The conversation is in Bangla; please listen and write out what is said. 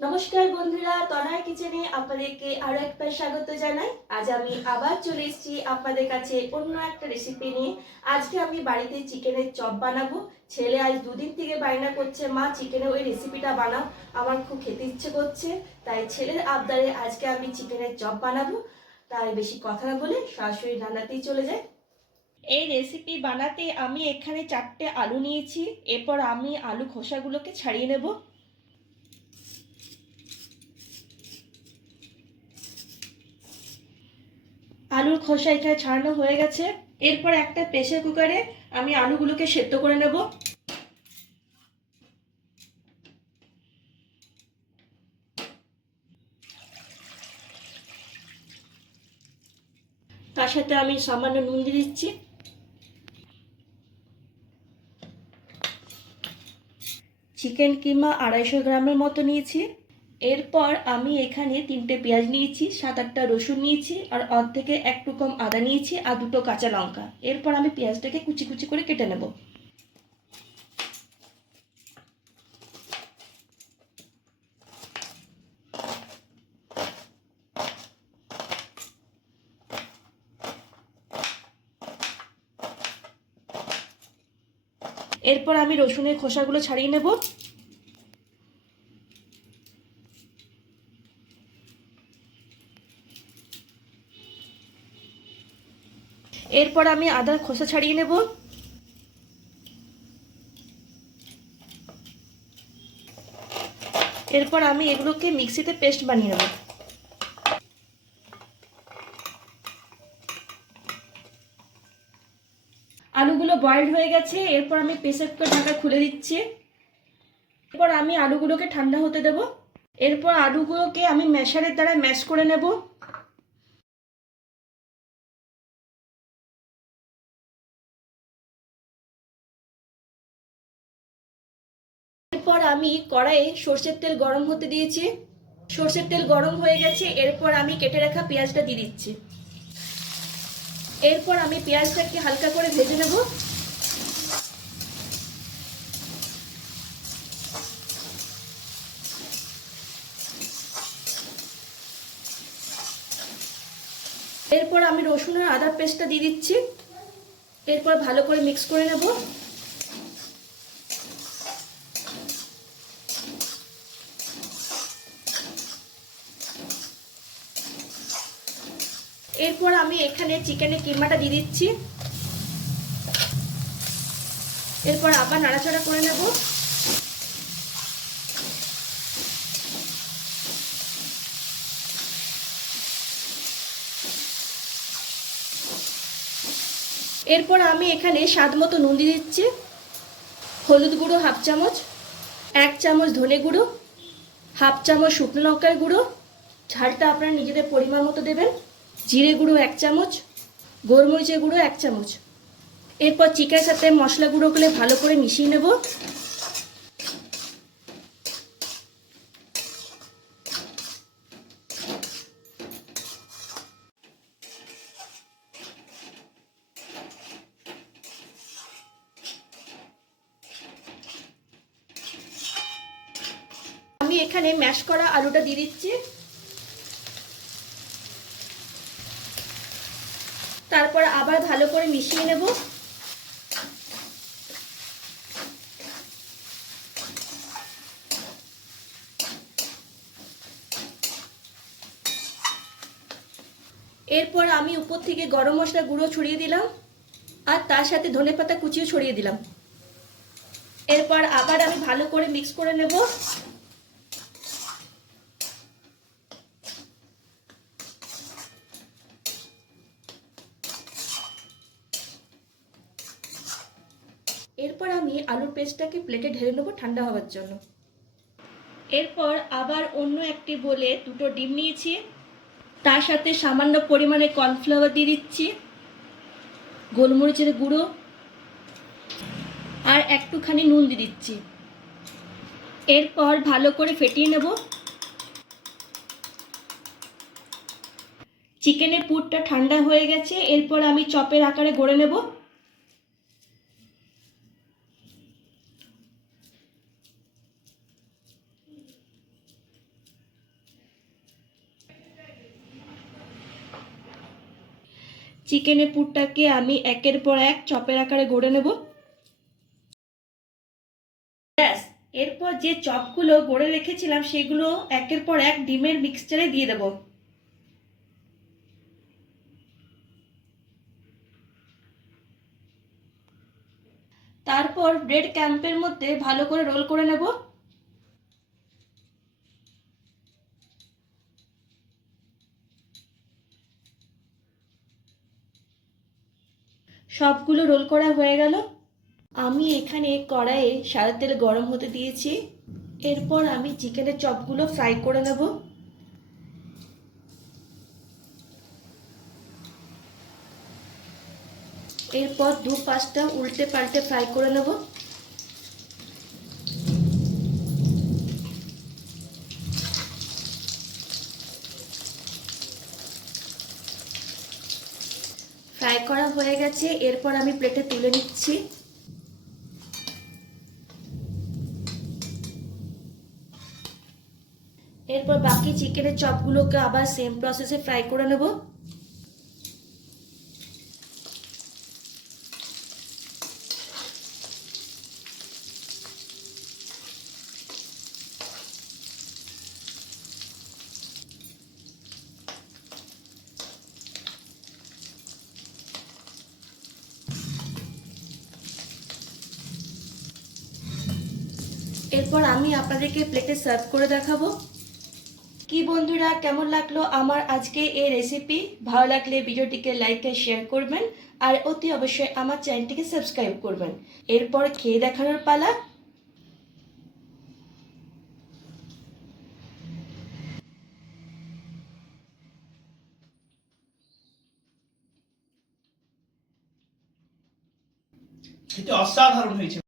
নমস্কার বন্ধুরা, তনয় কিচেনে আপনাদেরকে আরো একবার স্বাগত জানাই। আজ আমি আবার চলে এসেছি আপনাদের কাছে অন্য একটা রেসিপি নিয়ে। আজকে আমি বাড়িতে চিকেনের চপ বানাবো। ছেলে আজ দুদিন থেকে বায়না করছে, মা চিকেনের ওই রেসিপিটা বানাও, আমার খুব খেতে ইচ্ছে করছে। তাই ছেলের আবদারে আজকে আমি চিকেনের চপ বানাবো। তাই বেশি কথা না বলে সরাসরি রান্নাতেই চলে যাই। এই রেসিপি বানাতে আমি এখানে 4টে আলু নিয়েছি। এরপর আমি আলু খোসাগুলোকে ছাড়িয়ে নেব। আলুর খোসা এখানে ছাড়ানো হয়ে গেছে। এরপর একটা প্রেসার কুকারে আমি আলুগুলোকে সেদ্ধ করে নেব। তার সাথে আমি সামান্য নুন দিয়ে দিচ্ছি। চিকেন কিমা 250 গ্রামের মতো নিয়েছি। এরপর আমি এখানে 3টে পেঁয়াজ নিয়েছি, 7-8টা রসুন নিয়েছি, আর অর্ধেকে একটু কম আদা নিয়েছি, আর 2টো কাঁচা লঙ্কা। এরপর আমি পেঁয়াজটাকে কুচি কুচি করে কেটে নেব। এরপর আমি রসুনের খোসাগুলো ছাড়িয়ে নেব। এরপর আমি আদার খোসা ছাড়িয়ে নেব। এরপর আমি এগুলোকে মিক্সিতে পেস্ট বানিয়ে নেব। আলুগুলো বয়েলড হয়ে গেছে। এরপর আমি প্রেসার কুকার ঢাকা খুলে দিচ্ছি। এরপর আমি আলুগুলোকে ঠান্ডা হতে দেব। এরপর আলুগুলোকে আমি ম্যাশারের দ্বারা ম্যাশ করে নেব। এরপর আমি কড়াইয়ে সর্ষের তেল গরম হতে দিয়েছি। সর্ষের তেল গরম হয়ে গেছে। এরপর আমি কেটে রাখা পেঁয়াজটা দিয়ে দিচ্ছি। এরপর আমি পেঁয়াজটাকে হালকা করে ভেজে নেব। এরপর আমি রসুন আর আদার পেস্টটা দিয়ে দিচ্ছি। এরপর ভালো করে মিক্স করে নেব। এরপর আমি এখানে চিকেনের কিমাটা দিয়ে দিচ্ছি। এরপর আবার নাড়াচাড়া করে নেব। এরপর আমি এখানে স্বাদ মতো নুন দিয়ে দিচ্ছি, হলুদ গুঁড়ো 1/2 চামচ, 1 চামচ ধনে গুঁড়ো, 1/2 চামচ শুকনো লঙ্কার গুঁড়ো, ঝালটা আপনারা নিজেদের পরিমাণ মতো দেবেন, জিরে গুঁড়ো 1 চামচ, গোলমরিচের গুঁড়ো 1 চামচ। এরপর চিকেনের সাথে মশলা গুঁড়োগুলো ভালো করে মিশিয়ে নেব। আমি এখানে ম্যাশ করা আলুটা দিয়ে দিচ্ছি। তারপর আবার ভালো করে মিশিয়ে নেব। এরপর আমি উপর থেকে গরম মশলা গুঁড়ো ছড়িয়ে দিলাম, আর তার সাথে ধনেপাতা কুচিও ছড়িয়ে দিলাম। এরপর আবার আমি ভালো করে মিক্স করে নেব। এরপর আমি আলুর পেস্টটাকে প্লেটে ঢেলে নেব ঠান্ডা হওয়ার জন্য। এরপর আবার অন্য একটি বোলে 2টো ডিম নিয়েছি, তার সাথে সামান্য পরিমাণে কর্নফ্লাওয়ার দিয়ে দিচ্ছি, গোলমরিচের গুঁড়ো আর একটুখানি নুন দিয়ে দিচ্ছি। এরপর ভালো করে ফেটিয়ে নেব। চিকেনের পুরটা ঠান্ডা হয়ে গেছে। এরপর আমি চপের আকারে গড়ে নেব। চিকেনের পুরটাকে আমি একের পর এক চপের আকারে গড়ে নেব। ব্যাস, এরপর যে চপগুলো গড়ে রেখেছিলাম সেগুলো একের পর এক ডিমের মিক্সচারে দিয়ে দেব। তারপর ব্রেড ক্যাম্পের মধ্যে ভালো করে রোল করে নেব। সবগুলো রোল করা হয়ে গেল। আমি এখানে কড়াইয়ে সাদা তেল গরম হতে দিয়েছি। এরপর আমি চিকেনের চপগুলো ফ্রাই করে নেব। এরপর দু পাঁচটা উল্টে পাল্টে ফ্রাই করে নেব। ফ্রাই করা হয়ে গেছে, এরপর আমি প্লেটে তুলে নিচ্ছি। এরপর বাকি চিকেনের চপগুলোকে আবার সেম প্রসেসে ফ্রাই করে নেব। এরপর আমি আপনাদেরকে প্লেটে সার্ভ করে দেখাবো। কি বন্ধুরা, কেমন লাগলো আমার আজকে এই রেসিপি? ভালো লাগলে ভিডিওটিকে লাইক আর শেয়ার করবেন, আর অতি অবশ্যই আমার চ্যানেলটিকে সাবস্ক্রাইব করবেন। এরপর খেয়ে দেখানোর পালা। খেতে অসাধারণ হয়েছে।